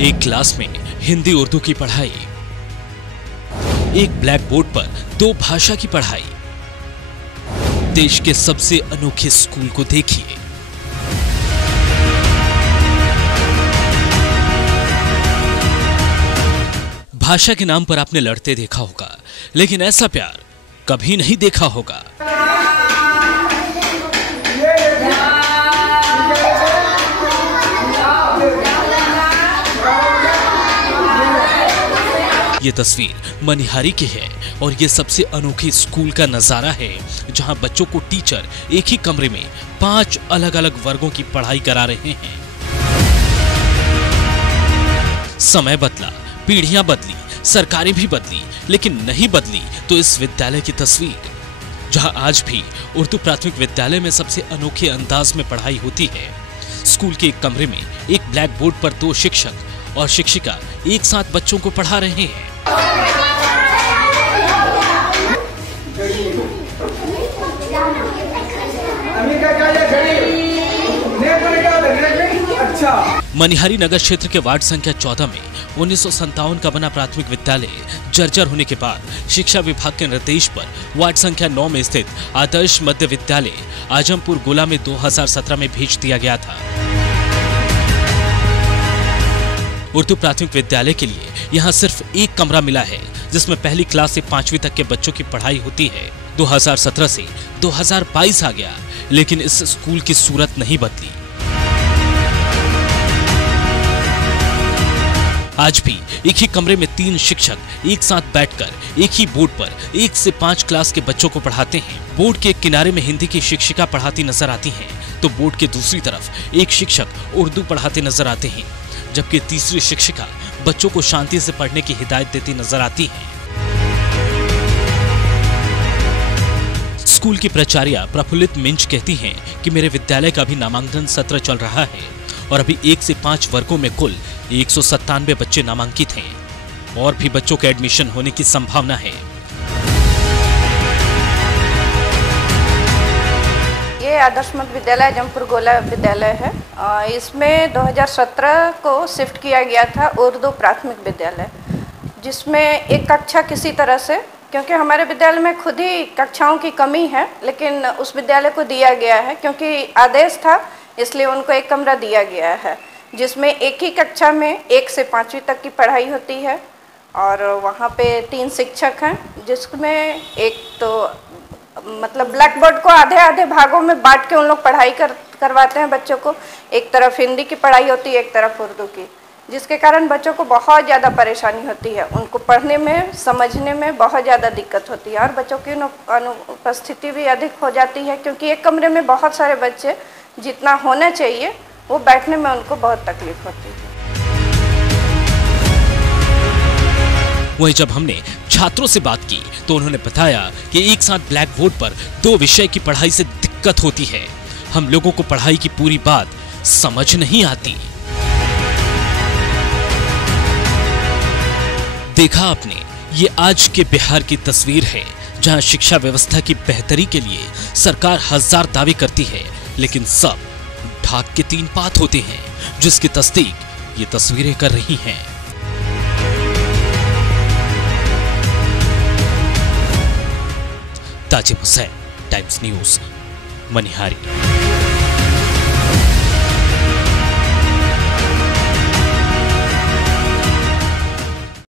एक क्लास में हिंदी उर्दू की पढ़ाई, एक ब्लैक बोर्ड पर 2 भाषा की पढ़ाई। देश के सबसे अनोखे स्कूल को देखिए। भाषा के नाम पर आपने लड़ते देखा होगा, लेकिन ऐसा प्यार कभी नहीं देखा होगा। ये तस्वीर मनिहारी की है और ये सबसे अनोखी स्कूल का नजारा है, जहां बच्चों को टीचर एक ही कमरे में 5 अलग अलग वर्गों की पढ़ाई करा रहे हैं। समय बदला, पीढ़ियां बदली, सरकारें भी बदली, लेकिन नहीं बदली तो इस विद्यालय की तस्वीर, जहां आज भी उर्दू प्राथमिक विद्यालय में सबसे अनोखे अंदाज में पढ़ाई होती है। स्कूल के एक कमरे में एक ब्लैक बोर्ड पर 2 शिक्षक और शिक्षिका एक साथ बच्चों को पढ़ा रहे हैं। मनिहारी नगर क्षेत्र के वार्ड संख्या 14 में 1957 का बना प्राथमिक विद्यालय जर्जर होने के बाद शिक्षा विभाग के निर्देश पर वार्ड संख्या 9 में स्थित आदर्श मध्य विद्यालय आजमपुर गोला में 2017 में भेज दिया गया था। उर्दू प्राथमिक विद्यालय के लिए यहाँ सिर्फ एक कमरा मिला है, जिसमें पहली क्लास से 5वीं तक के बच्चों की पढ़ाई होती है। 2017 से 2022 आ गया, लेकिन इस स्कूल की सूरत नहीं बदली। आज भी एक ही कमरे में 3 शिक्षक एक साथ बैठकर एक ही बोर्ड पर 1 से 5 क्लास के बच्चों को पढ़ाते हैं। बोर्ड के एक किनारे में हिंदी की शिक्षिका पढ़ाती नजर आती हैं, तो बोर्ड के दूसरी तरफ एक शिक्षक उर्दू पढ़ाते नजर आते हैं, जबकि तीसरी शिक्षिका बच्चों को शांति से पढ़ने की हिदायत देती नजर आती है। स्कूल की प्राचार्या प्रफुल्लित मिंज कहती हैं कि मेरे विद्यालय का भी नामांकन सत्र चल रहा है और अभी 1 से 5 वर्गों में कुल 197 बच्चे नामांकित हैं और भी बच्चों के एडमिशन होने की संभावना है। ये आदर्श मध्य विद्यालय आजमपुर गोला विद्यालय है। इसमें 2017 को शिफ्ट किया गया था उर्दू प्राथमिक विद्यालय, जिसमें एक कक्षा किसी तरह से, क्योंकि हमारे विद्यालय में खुद ही कक्षाओं की कमी है, लेकिन उस विद्यालय को दिया गया है क्योंकि आदेश था, इसलिए उनको एक कमरा दिया गया है, जिसमें एक ही कक्षा में 1 से 5वीं तक की पढ़ाई होती है। और वहाँ पे 3 शिक्षक हैं, जिसमें एक तो मतलब ब्लैक बोर्ड को आधे आधे भागों में बांट के उन लोग पढ़ाई करवाते हैं बच्चों को। एक तरफ हिंदी की पढ़ाई होती है, एक तरफ उर्दू की, जिसके कारण बच्चों को बहुत ज़्यादा परेशानी होती है। उनको पढ़ने में, समझने में बहुत ज़्यादा दिक्कत होती है और बच्चों की अनुपस्थिति भी अधिक हो जाती है, क्योंकि एक कमरे में बहुत सारे बच्चे जितना होना चाहिए वो बैठने में उनको बहुत तकलीफ होती है। वहीं जब हमने छात्रों से बात की तो उन्होंने बताया कि एक साथ ब्लैक बोर्ड पर 2 विषय की पढ़ाई से दिक्कत होती है। हम लोगों को पढ़ाई की पूरी बात समझ नहीं आती। देखा आपने, ये आज के बिहार की तस्वीर है, जहां शिक्षा व्यवस्था की बेहतरी के लिए सरकार 1000 दावे करती है, लेकिन सब ढाक के 3 पात होते हैं, जिसकी तस्दीक ये तस्वीरें कर रही हैं। Tajim Hussain, times news, Manihari.